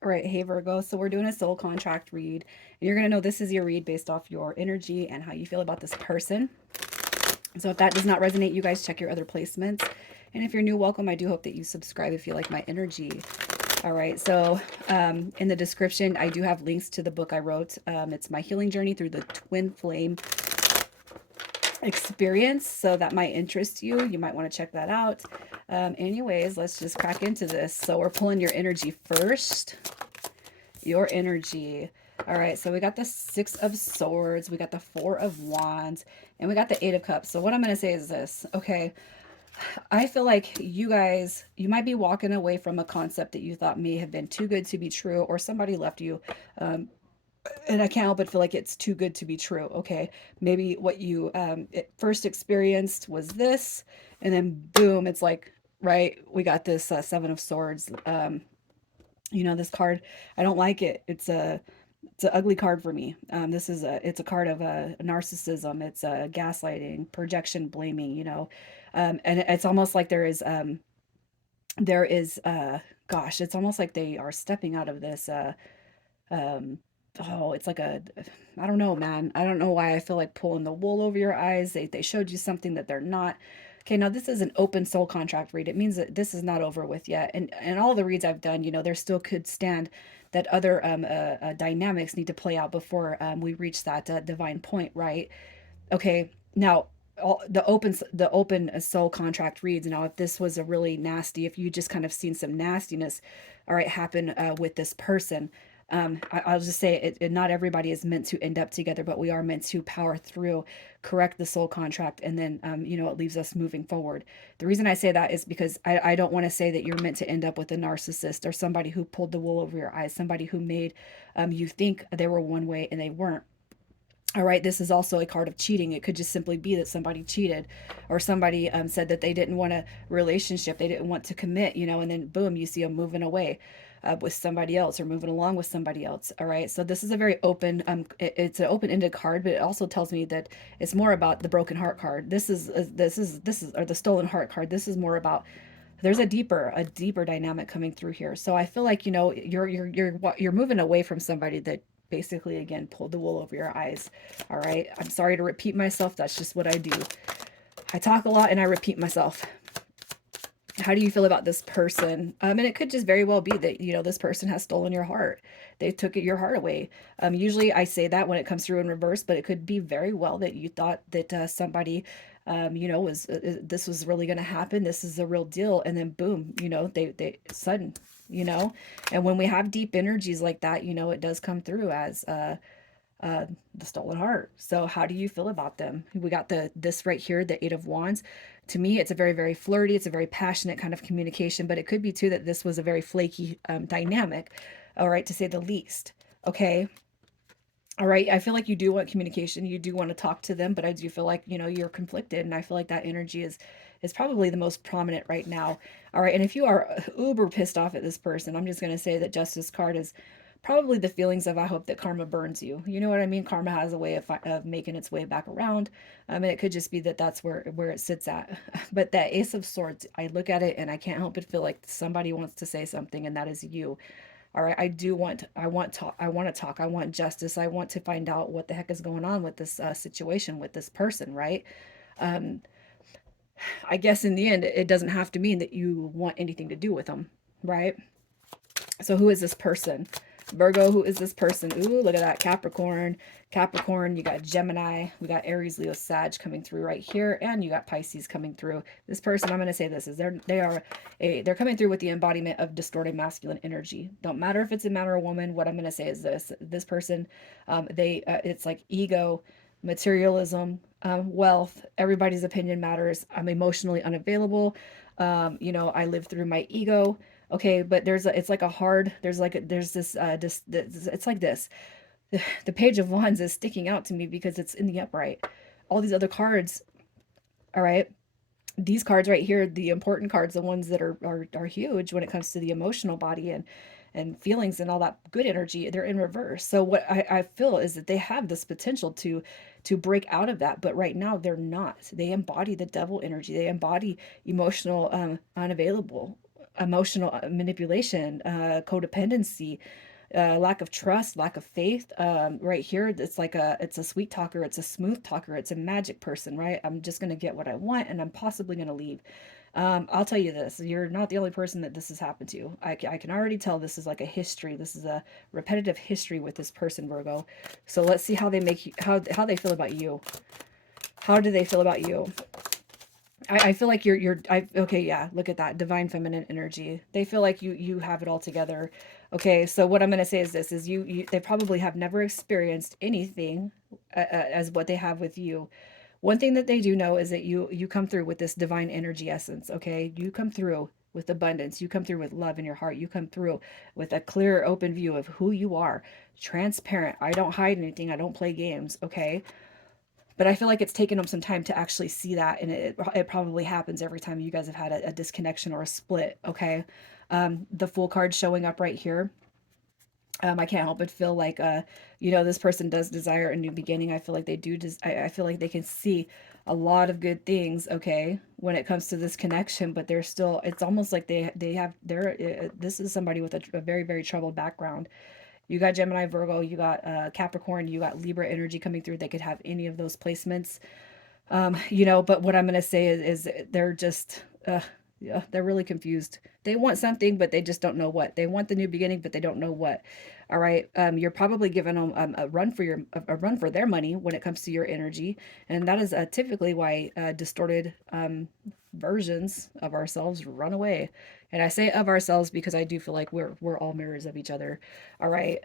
All right, hey Virgo. So we're doing a soul contract read, and you're gonna know this is your read based off your energy and how you feel about this person. So if that does not resonate, you guys check your other placements. And if you're new, welcome. I do hope that you subscribe if you like my energy. All right, so in the description, I do have links to the book I wrote. It's My Healing Journey Through the Twin Flame Experience. So that might interest you. You might want to check that out. Anyways, let's just crack into this. So we're pulling your energy first. Your energy. All right, so we got the Six of Swords, we got the Four of Wands, and we got the Eight of Cups. So what I'm going to say is this. Okay, I feel like you guys, you might be walking away from a concept that you thought may have been too good to be true, or somebody left you. Um, and I can't help but feel like it's too good to be true. Okay, maybe what you first experienced was this, and then boom, it's like, right, we got this Seven of Swords. This card, I don't like it. It's an ugly card for me. It's a card of narcissism. It's gaslighting, projection, blaming. And it's almost like there is gosh, it's almost like they are stepping out of this. Um, oh, it's like I don't know, man. I don't know why I feel like pulling the wool over your eyes. They showed you something that they're not. Okay, now this is an open soul contract read. It means that this is not over with yet. And all the reads I've done, there still could stand that other dynamics need to play out before we reach that divine point, right? Okay, now all the open soul contract reads. Now, if this was a really nasty, if you just kind of seen some nastiness, all right, happen with this person, I'll just say not everybody is meant to end up together, but we are meant to power through, correct the soul contract, and then it leaves us moving forward. The reason I say that is because I don't want to say that you're meant to end up with a narcissist or somebody who pulled the wool over your eyes, somebody who made you think they were one way and they weren't. All right, this is also a card of cheating. It could just simply be that somebody cheated, or somebody said that they didn't want a relationship, they didn't want to commit, and then boom, you see them moving away with somebody else or moving along with somebody else. All right, so this is a very open, it's an open-ended card, but it also tells me that it's more about the broken heart card. This is or the stolen heart card. This is more about there's a deeper dynamic coming through here. So I feel like you're moving away from somebody that basically again pulled the wool over your eyes. All right, I'm sorry to repeat myself, that's just what I do. I talk a lot and I repeat myself. How do you feel about this person? And it could just very well be that this person has stolen your heart. They took your heart away. Usually I say that when it comes through in reverse, but it could be very well that you thought that somebody was this was really going to happen, this is the real deal, and then boom, they sudden, you know and when we have deep energies like that, it does come through as uh, the stolen heart. So how do you feel about them? We got this right here, the Eight of Wands. To me, it's a very, very flirty, it's a very passionate kind of communication, but it could be too that this was a very flaky dynamic, all right, to say the least. Okay. All right. I feel like you do want communication. You do want to talk to them, but I do feel like, you're conflicted. And I feel like that energy is probably the most prominent right now. All right. And if you are uber pissed off at this person, I'm just going to say that Justice card is probably the feelings of I hope that karma burns you. You know what I mean? Karma has a way of making its way back around. And it could just be that that's where it sits at. But that Ace of Swords, I look at it and I can't help but feel like somebody wants to say something, and that is you. All right, I want to talk, I want justice, I want to find out what the heck is going on with this situation with this person, right? um I guess in the end it doesn't have to mean that you want anything to do with them, right? So who is this person? Virgo, who is this person? Ooh, look at that. Capricorn, you got Gemini, we got Aries, Leo, Sag coming through right here, and you got Pisces coming through. This person, I'm going to say this, is they're coming through with the embodiment of distorted masculine energy. Don't matter if it's a man or a woman. What I'm going to say is this person, it's like ego, materialism, wealth, everybody's opinion matters. I'm emotionally unavailable. I live through my ego. Okay, but it's like a hard, there's this, it's like this. The Page of Wands is sticking out to me because it's in the upright. All these other cards, all right, these cards right here, the important cards, the ones that are huge when it comes to the emotional body and feelings and all that good energy, they're in reverse. So what I feel is that they have this potential to break out of that, but right now they're not. They embody the devil energy. They embody emotional unavailable. emotional manipulation, codependency, lack of trust, lack of faith. Right here, it's a sweet talker, it's a smooth talker, it's a magic person, right? I'm just gonna get what I want, and I'm possibly gonna leave. I'll tell you this: you're not the only person that this has happened to. I can already tell this is like a history. This is a repetitive history with this person, Virgo. So let's see how they make you, how they feel about you. How do they feel about you? I feel like okay, yeah, look at that divine feminine energy. They feel like you have it all together. Okay, so what I'm going to say is this is they probably have never experienced anything as what they have with you. One thing that they do know is that you come through with this divine energy essence, okay? You come through with abundance. You come through with love in your heart. You come through with a clear open view of who you are. Transparent. I don't hide anything. I don't play games, okay? But I feel like it's taken them some time to actually see that, and it probably happens every time you guys have had a disconnection or a split. Okay, the Fool card showing up right here. I can't help but feel like this person does desire a new beginning. I feel like they do. I feel like they can see a lot of good things. Okay, when it comes to this connection, but they're still. It's almost like they have. This is somebody with a very very troubled background. You got Gemini, Virgo, you got Capricorn, you got Libra energy coming through. They could have any of those placements. But what I'm going to say is they're just, yeah, they're really confused. They want something, but they just don't know what. They want the new beginning, but they don't know what. All right. You're probably giving them a run for their money when it comes to your energy, and that is typically why distorted versions of ourselves run away. And I say of ourselves because I do feel like we're all mirrors of each other. All right.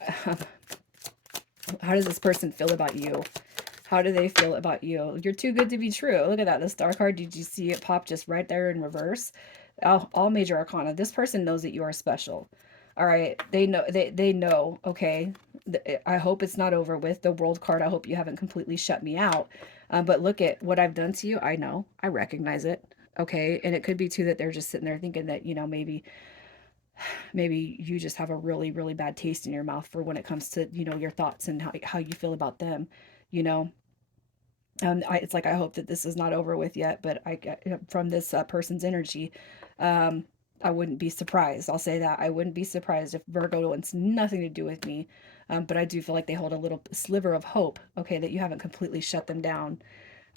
How does this person feel about you? How do they feel about you? You're too good to be true. Look at that. The star card. Did you see it pop just right there in reverse? All major arcana. This person knows that you are special. All right. They know. Okay. I hope it's not over with. The world card. I hope you haven't completely shut me out. But look at what I've done to you. I know. I recognize it. Okay. And it could be too that they're just sitting there thinking that, maybe you just have a really, really bad taste in your mouth for when it comes to, your thoughts and how you feel about them, you know. It's like I hope that this is not over with yet, but from this person's energy, um, I wouldn't be surprised. I'll say that I wouldn't be surprised if Virgo wants nothing to do with me, but I do feel like they hold a little sliver of hope. Okay, that you haven't completely shut them down.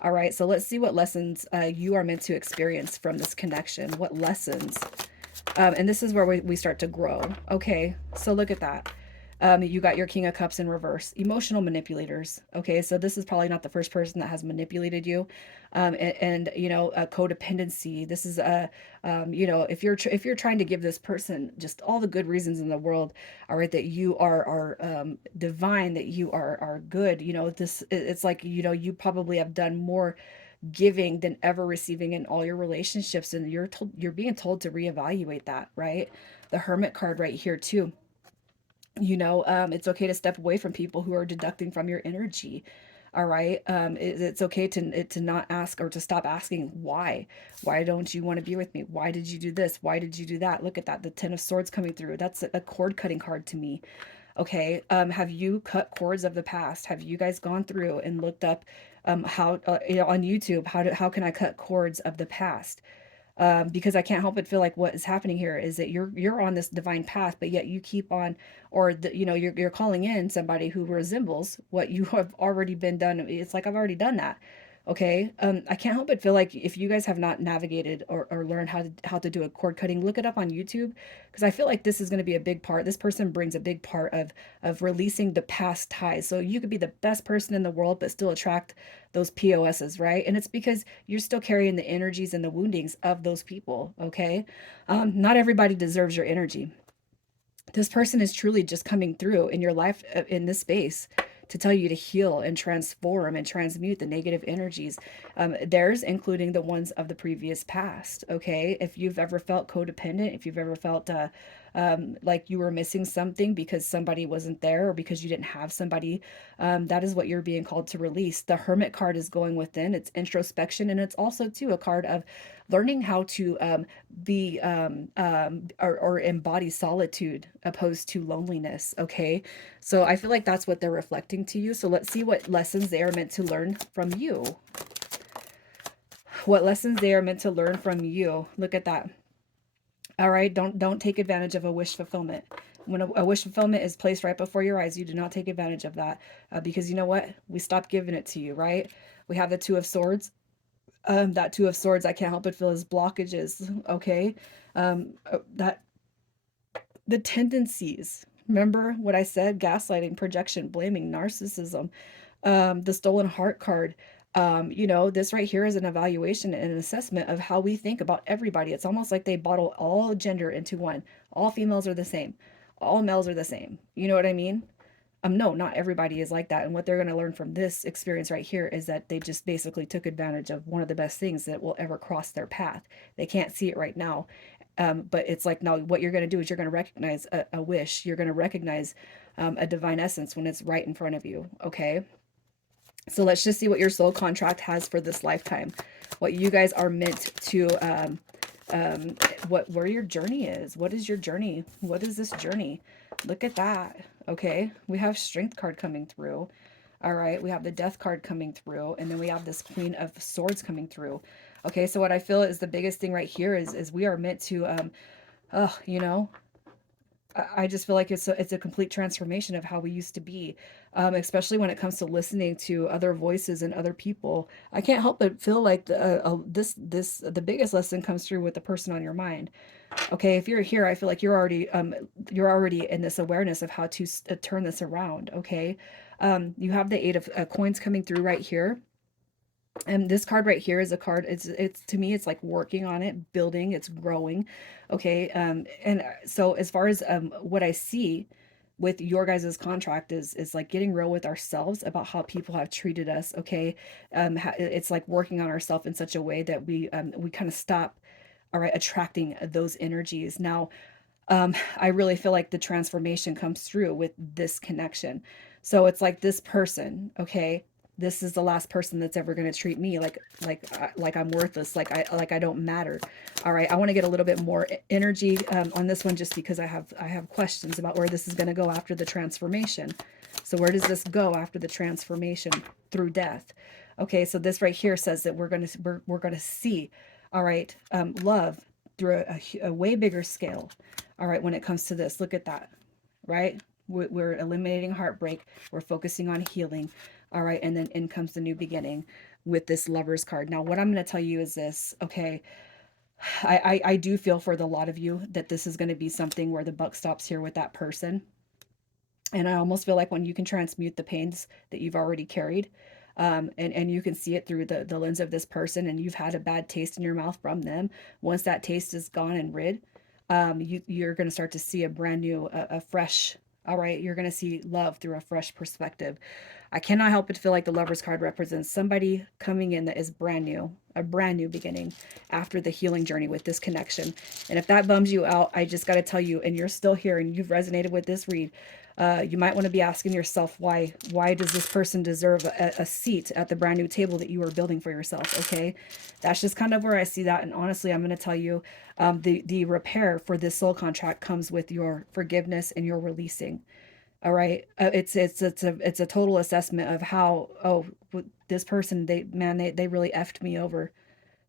All right, so let's see what lessons you are meant to experience from this connection. What lessons? And this is where we start to grow. Okay, so look at that. You got your King of Cups in reverse. Emotional manipulators. Okay, so this is probably not the first person that has manipulated you, codependency. This is if you're trying to give this person just all the good reasons in the world, all right, that you are divine, that you are good. It's like you probably have done more giving than ever receiving in all your relationships, and you're being told to reevaluate that, right? The Hermit card right here too. It's okay to step away from people who are deducting from your energy. All right. It's okay to not ask, or to stop asking why don't you want to be with me? Why did you do this? Why did you do that? Look at that, the Ten of Swords coming through. That's a cord cutting card to me. Okay. Have you cut cords of the past? Have you guys gone through and looked up how on YouTube, how can I cut cords of the past? Because I can't help but feel like what is happening here is that you're on this divine path, but yet you keep on, or you're calling in somebody who resembles what you have already been done. It's like I've already done that. Okay. I can't help but feel like if you guys have not navigated or learned how to do a cord cutting, look it up on YouTube, because I feel like this is going to be a big part. This person brings a big part of releasing the past ties. So you could be the best person in the world, but still attract those POSs, right? And it's because you're still carrying the energies and the woundings of those people. Okay. Not everybody deserves your energy. This person is truly just coming through in your life in this space to tell you to heal and transform and transmute the negative energies, theirs including the ones of the previous past. Okay, if you've ever felt codependent, if you've ever felt like you were missing something because somebody wasn't there, or because you didn't have somebody, that is what you're being called to release. The Hermit card is going within. It's introspection, and it's also too a card of learning how to be or embody solitude opposed to loneliness. Okay, so I feel like that's what they're reflecting to you. So let's see what lessons they are meant to learn from you. What lessons they are meant to learn from you. Look at that. All right, don't take advantage of a wish fulfillment. When a wish fulfillment is placed right before your eyes, you do not take advantage of that, because you know what? We stopped giving it to you, right? We have the Two of Swords. That Two of Swords, I can't help but feel as blockages. Okay, that the tendencies. Remember what I said? Gaslighting, projection, blaming, narcissism, the stolen heart card. This right here is an evaluation and an assessment of how we think about everybody. It's almost like they bottle all gender into one. All females are the same. All males are the same. You know what I mean? No, not everybody is like that. And what they're going to learn from this experience right here is that they just basically took advantage of one of the best things that will ever cross their path. They can't see it right now. But it's like, now what you're going to do is you're going to recognize a wish. You're going to recognize a divine essence when it's right in front of you. Okay. So let's just see what your soul contract has for this lifetime. What you guys are meant to, where your journey is. What is your journey? What is this journey? Look at that. Okay. We have Strength card coming through. All right. We have the Death card coming through. And then we have this Queen of Swords coming through. Okay. So what I feel is the biggest thing right here is we are meant to, you know, I just feel like it's a complete transformation of how we used to be, especially when it comes to listening to other voices and other people. I can't help but feel like the biggest lesson comes through with the person on your mind. Okay, if you're here, I feel like you're already in this awareness of how to turn this around. Okay, you have the Eight of Coins coming through right here. And this card right here is a card, it's to me, it's like working on it, building, it's growing. Okay. And so as far as what I see with your guys' contract is like getting real with ourselves about how people have treated us. Okay. It's like working on ourselves in such a way that we kind of stop, all right, attracting those energies. Now, I really feel like the transformation comes through with this connection. So it's like this person, okay, this is the last person that's ever going to treat me like I'm worthless, like I don't matter. All right, I want to get a little bit more energy on this one, just because I have questions about where this is going to go after the transformation. So where does this go after the transformation? Through death. Okay, so this right here says that we're going to see, all right, love through a way bigger scale. All right, when it comes to this, look at that, right? We're eliminating heartbreak. We're focusing on healing. All right, and then in comes the new beginning with this Lovers card. Now, what I'm going to tell you is this, okay? I do feel for the lot of you that this is going to be something where the buck stops here with that person. And I almost feel like when you can transmute the pains that you've already carried, and you can see it through the lens of this person, and you've had a bad taste in your mouth from them. Once that taste is gone and rid, you're going to start to see a brand new, a fresh, all right, you're going to see love through a fresh perspective. I cannot help but feel like the Lover's card represents somebody coming in that is brand new, a brand new beginning after the healing journey with this connection. And if that bums you out, I just got to tell you, and you're still here and you've resonated with this read, you might want to be asking yourself, why does this person deserve a seat at the brand new table that you are building for yourself? Okay, that's just kind of where I see that. And honestly, I'm going to tell you, the repair for this soul contract comes with your forgiveness and your releasing. All right, it's a total assessment of how, this person, they really effed me over.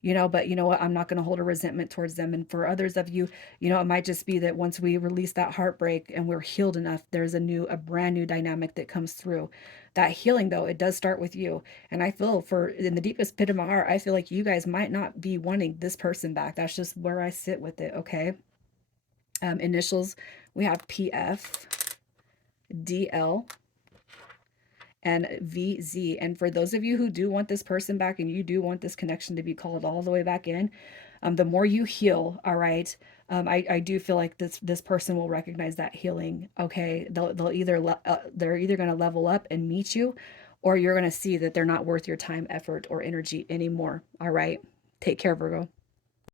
But you know what? I'm not going to hold a resentment towards them. And for others of you, it might just be that once we release that heartbreak and we're healed enough, there's a brand new dynamic that comes through. That healing, though, it does start with you. And I feel, for in the deepest pit of my heart, I feel like you guys might not be wanting this person back. That's just where I sit with it. Okay. Initials, we have PF, DL, and VZ. And for those of you who do want this person back and you do want this connection to be called all the way back in, the more you heal, all right, I do feel like this person will recognize that healing. Okay, they're either going to level up and meet you, or you're going to see that they're not worth your time, effort, or energy anymore. All right, take care, Virgo.